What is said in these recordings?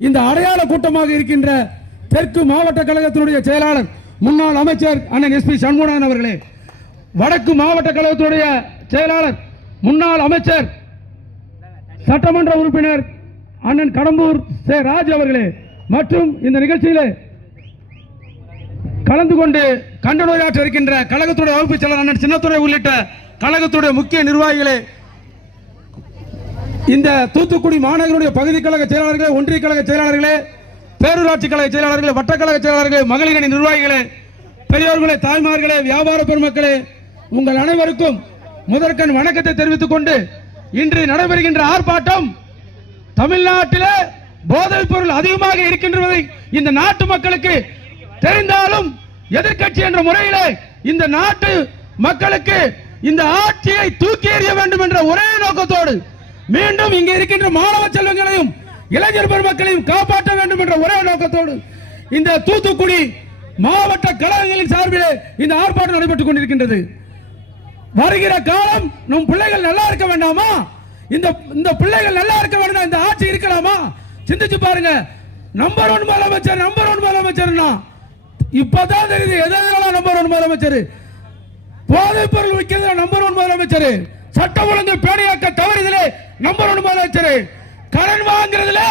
இந்த அடையாள கூட்டமாக இருக்கின்ற தெற்கு மாவட்ட கழகத்தினுடைய செயலாளர் முன்னாள் அமைச்சர் அண்ணன் எஸ் பி சண்முகநாதன் அவர்களே. வடக்கு மாவட்ட கழகத்தினுடைய செயலாளர் முன்னாள் அமைச்சர் சட்டமன்ற உறுப்பினர் அண்ணன் கடம்பூர் சே ராஜ் அவர்களே. மற்றும் இந்த நிகழ்ச்சியில் கலந்து கொண்டு கண்டனோயாற்ற இருக்கின்ற கழகத்துடைய வகுப்பு செயலர் அண்ணன் சின்னத்துறை உள்ளிட்ட கழகத்துடைய முக்கிய நிர்வாகிகளே இந்த தூத்துக்குடி மாநகருடைய பகுதி கழக செயலாளர்களே ஒன்றிய கழக செயலாளர்களே பேரூராட்சி கழக செயலாளர்களே வட்டக்கழக செயலாளர்களே மகளிர் அணி நிர்வாகிகளே பெரியோர்களே தாய்மார்களே வியாபார பெருமக்களே உங்கள் அனைவருக்கும் முதற்கண் வணக்கத்தை தெரிவித்துக் கொண்டு இன்று நடைபெறுகின்ற ஆர்ப்பாட்டம் தமிழ்நாட்டிலே போதைப் பொருள் அதிகமாக இருக்கின்றதை இந்த நாட்டு மக்களுக்கு தெரிந்தாலும் எதிர்க்கட்சி என்ற முறையிலே இந்த நாட்டு மக்களுக்கு இந்த ஆட்சியை தூக்கி எறிய வேண்டும் என்ற ஒரே நோக்கத்தோடு மீண்டும் இங்கே இருக்கின்ற மாணவ செல்வங்களையும் இளைஞர் பெருமக்களையும் காப்பாற்ற வேண்டும் என்ற ஒரே நோக்கத்தோடு இந்த தூத்துக்குடி மாவட்ட கழகங்களின் சார்பில் இந்த ஆர்ப்பாட்டம் நடைபெற்றுக் கொண்டிருக்கின்றது. வருகிற காலம் நம் பிள்ளைகள் நல்லா இருக்க வேண்டாமா? இந்த இந்த பிள்ளைகள் நல்லா இருக்க வேண்டாம் இந்த ஆட்சி இருக்கலாமா? சிந்திச்சு பாருங்க. நம்பர் ஒன் முதலமைச்சர் நம்பர் ஒன் முதலமைச்சர்னா இப்பதான் தெரியுது எதாவது நம்பர் ஒன் முதலமைச்சர்? போதைப் பொருள் விற்கிறதுல நம்பர் ஒன் முதலமைச்சர். சட்டம் ஒழுங்கு பேணியாக்க தவறுதலே நம்பர் ஒன் முதலமைச்சர். கடன் வாங்குறதுல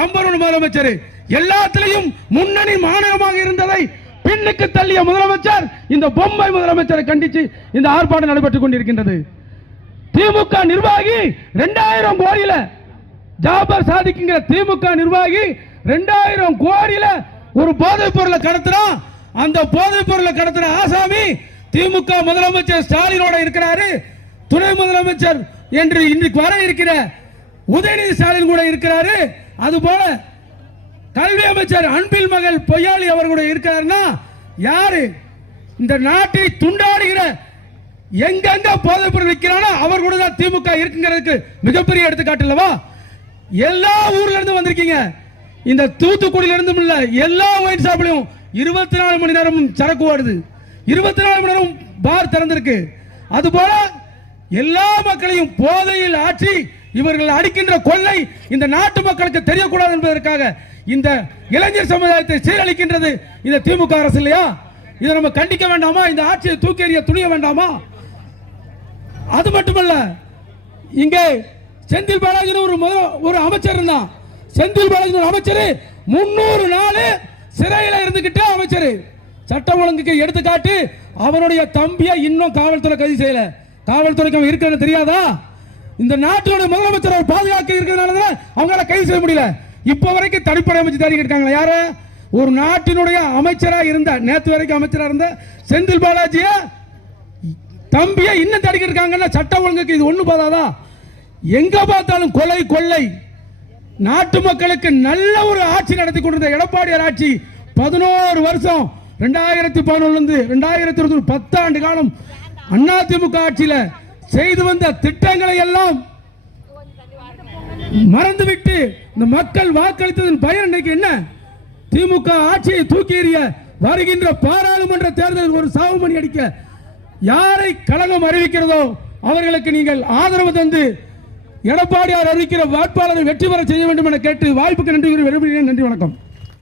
நம்பர் ஒன் முதலமைச்சர். எல்லாத்திலையும் முன்னணி மாநிலமாக இருந்ததை பின்னுக்கு தள்ளிய முதலமைச்சர் இந்த பொம்மை முதலமைச்சரை கண்டித்து இந்த ஆர்ப்பாட்டம் நடைபெற்றுக் கொண்டிருக்கின்றது. திமுக நிர்வாகி ரெண்டாயிரம் கோடியில ஜாபர் சாதிக்குங்கிற திமுக நிர்வாகி ரெண்டாயிரம் கோடியில ஒரு போதைப் பொருளை கடத்துறான் அந்த போதைப் பொருளை கடத்துற ஆசாமி திமுக முதலமைச்சர் ஸ்டாலினோட இருக்கிறாரு. துணை முதலமைச்சர் என்று இன்றைக்கு வர இருக்கிற உதயநிதி ஸ்டாலின் கூட இருக்கிறாரு. அதுபோல கல்வி அமைச்சர் அன்பில் மகள் பொய்யாளி அவர் கூட இருக்கிறாருன்னா யாரு? இந்த நாட்டை துண்டாடுகிற எங்கெங்க போதை பொருள் விற்கிறானோ அவர் கூட தான் திமுக இருக்குங்கிறதுக்கு மிகப்பெரிய எடுத்துக்காட்டு இல்லவா? எல்லா ஊர்ல இருந்து வந்திருக்கீங்க. இந்த தூத்துக்குடியில இருந்தும் இல்ல எல்லா ஒயின் ஷாப்லயும் இருபத்தி நாலு மணி நேரமும் சரக்கு ஓடுது. இருபத்தி நாலு மணி நேரம் பார் திறந்திருக்கு. அதுபோல எல்லா மக்களையும் போதையில் ஆற்றி இவர்கள் அடிக்கின்ற கொள்ளை இந்த நாட்டு மக்களுக்கு தெரியக்கூடாது என்பதற்காக இந்த இளைஞர் சமுதாயத்தை சீரழிக்கின்றது இந்த திமுக அரசு இல்லையா? இதை நம்ம கண்டிக்க வேண்டாமா? இந்த ஆட்சியை தூக்கி எறிய துணிய வேண்டாமா? அது மட்டுமல்ல இங்கே செந்தில் பாலாஜி ஒரு ஒரு அமைச்சர் இருந்தான். செந்தில் பாலாஜி ஒரு அமைச்சர் முன்னூறு நாள் சிறையில் இருந்துகிட்டு அமைச்சர். சட்டம் ஒழுங்குக்கு எடுத்துக்காட்டு அவனுடைய தம்பியை இன்னும் காவல்துறை கைது செய்யல. காவல்துறைக்கு இருக்கிறது தெரியாதா? இந்த நாட்டினுடைய முதலமைச்சர் அவர் பாதுகாக்க இருக்கிறதுனால அவங்களால கைது செய்ய முடியல. இப்ப வரைக்கும் தனிப்படை அமைச்சு தேடி இருக்காங்க யாரு? ஒரு நாட்டினுடைய அமைச்சரா இருந்த நேற்று வரைக்கும் அமைச்சரா இருந்த செந்தில் பாலாஜிய தம்பியை இன்னும் தடுக்க இருக்காங்கன்னா சட்ட ஒழுங்குக்கு இது ஒண்ணு போதாதா? எங்க பார்த்தாலும் கொலை கொள்ளை. நாட்டு மக்களுக்கு நல்ல ஒரு ஆட்சி நடத்தி கொண்டிருந்த எடப்பாடியார் ஆட்சி பதினோரு வருஷம். ரெண்டாயிரத்தி பதினொன்னு இருந்து ரெண்டாயிரத்தி இருபத்தி பத்தாண்டு காலம் அதிமுக ஆட்சியில் செய்து வந்த திட்டங்களை எல்லாம் மறந்துவிட்டு இந்த மக்கள் வாக்களித்ததன் பயன் இன்னைக்கு என்ன? திமுக ஆட்சியை தூக்கி எறிய வருகின்ற பாராளுமன்ற தேர்தலில் ஒரு சாவுமணி அடிக்க யாரை கழகம் அறிவிக்கிறதோ அவர்களுக்கு நீங்கள் ஆதரவு தந்து எடப்பாடியார் அறிவிக்கிற வேட்பாளரை வெற்றி பெற செய்ய வேண்டும் என கேட்டு வாய்ப்புக்கு நன்றி விரும்புகிறேன் நன்றி வணக்கம்.